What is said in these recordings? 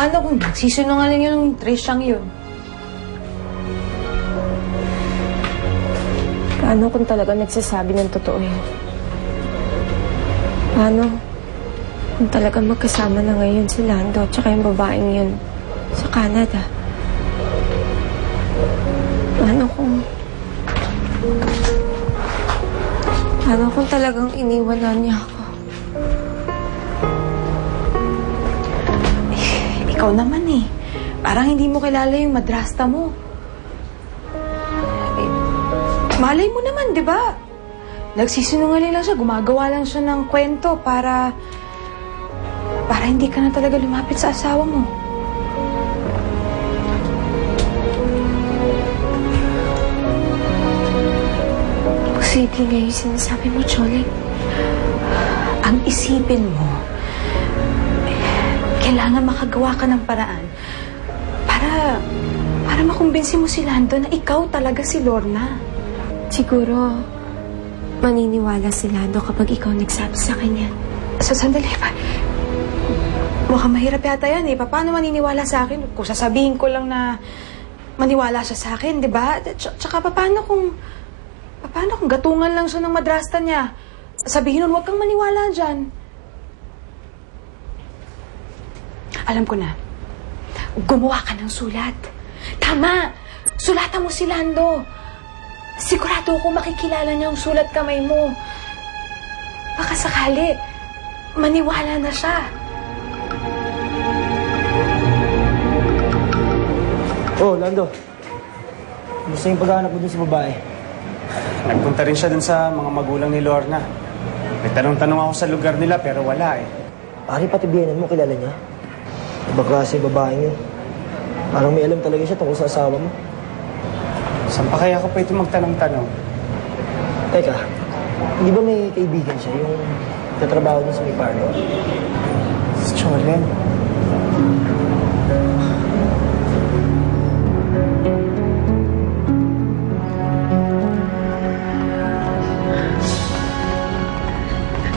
Paano kung nagsisinungaling yun ng Trishang yun? Paano kung talaga nagsasabi ng totoo yun? Paano kung talaga magkasama na ngayon si Lando at saka yung babaeng yun sa Canada? Paano kung talagang iniwanan niya ako? Ikaw naman eh. Parang hindi mo kilala yung madrasta mo. Malay mo naman, di ba? Nagsisinungaling lang siya, gumagawa lang siya ng kwento para hindi ka na talaga lumapit sa asawa mo. Posible nga yung sinasabi mo, Choling. Ang isipin mo, kailangan makagawa ka ng paraan para makumbinsi mo si Lando na ikaw talaga si Lorna. Siguro, maniniwala si Lando kapag ikaw nagsabi sa kanya. Sandali pa. Mukhang mahirap yata yan eh. Paano maniniwala sa akin? Kung sasabihin ko lang na maniwala siya sa akin, di ba? Tsaka paano kung gatungan lang siya ng madrasta niya? Sabihin nun, huwag kang maniwala dyan. Alam ko na. Gumawa ka ng sulat. Tama! Sulatan mo si Lando. Sigurado ako makikilala niya ang sulat kamay mo. Baka sakali, maniwala na siya. Oh, Lando. Gusto yung paghahanap mo dun sa babae? Nagpunta rin siya dun sa mga magulang ni Lorna. May tanong-tanong ako sa lugar nila pero wala eh. Pare, pati biyenan mo, kilala niya? Iba klase babaeng yun. Parang may alam talaga siya tungkol sa asawa mo. Saan pa kaya ako pa ito magtanong-tanong? Teka, hindi ba may kaibigan siya, yung tatrabaho dun sa may parlor? Si Cholen.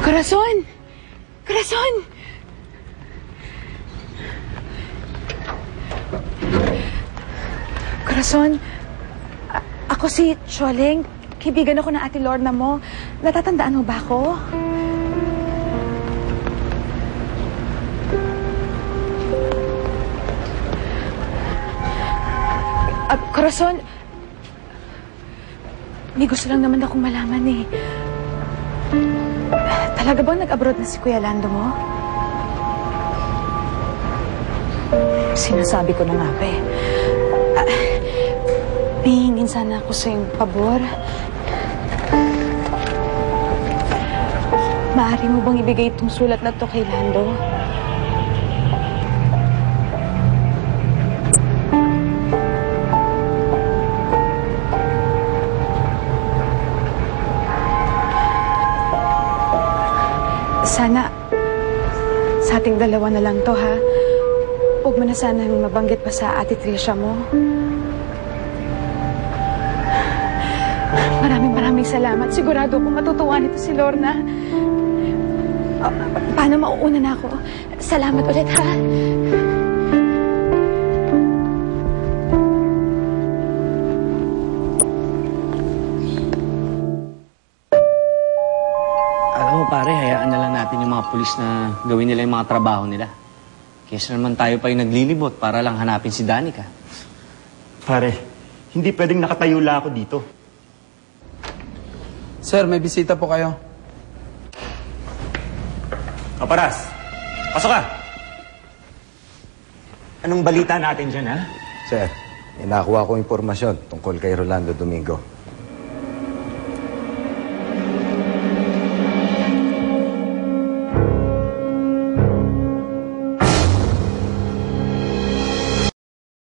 Corazon! Corazon! Corazon, ako si Choling. Kaibigan ako ng Ate Lorna mo. Natatandaan mo ba ako? Corazon, may gusto lang naman akong malaman eh. Talaga bang nag-abroad na si Kuya Lando mo? Sinasabi ko na nga ba eh. Hihingin sana ako sa iyong pabor. Maaari mo bang ibigay itong sulat na to kay Lando? Sana, sa ating dalawa na lang to, ha? Huwag mo na sanang mabanggit pa sa Ate Trisha mo. Maraming salamat. Sigurado akong matutuwa nito si Lorna. Paano mauuna na ako? Salamat ulit, ha? Pare, hayaan na lang natin yung mga pulis na gawin nila yung mga trabaho nila. Kesa naman tayo pa yung naglilibot para lang hanapin si Danica. Pare, hindi pwedeng nakatayo lang ako dito. Sir, may bisita po kayo. Paras, pasok ka! Anong balita natin dyan, ha? Sir, inakuha ko impormasyon tungkol kay Rolando Domingo.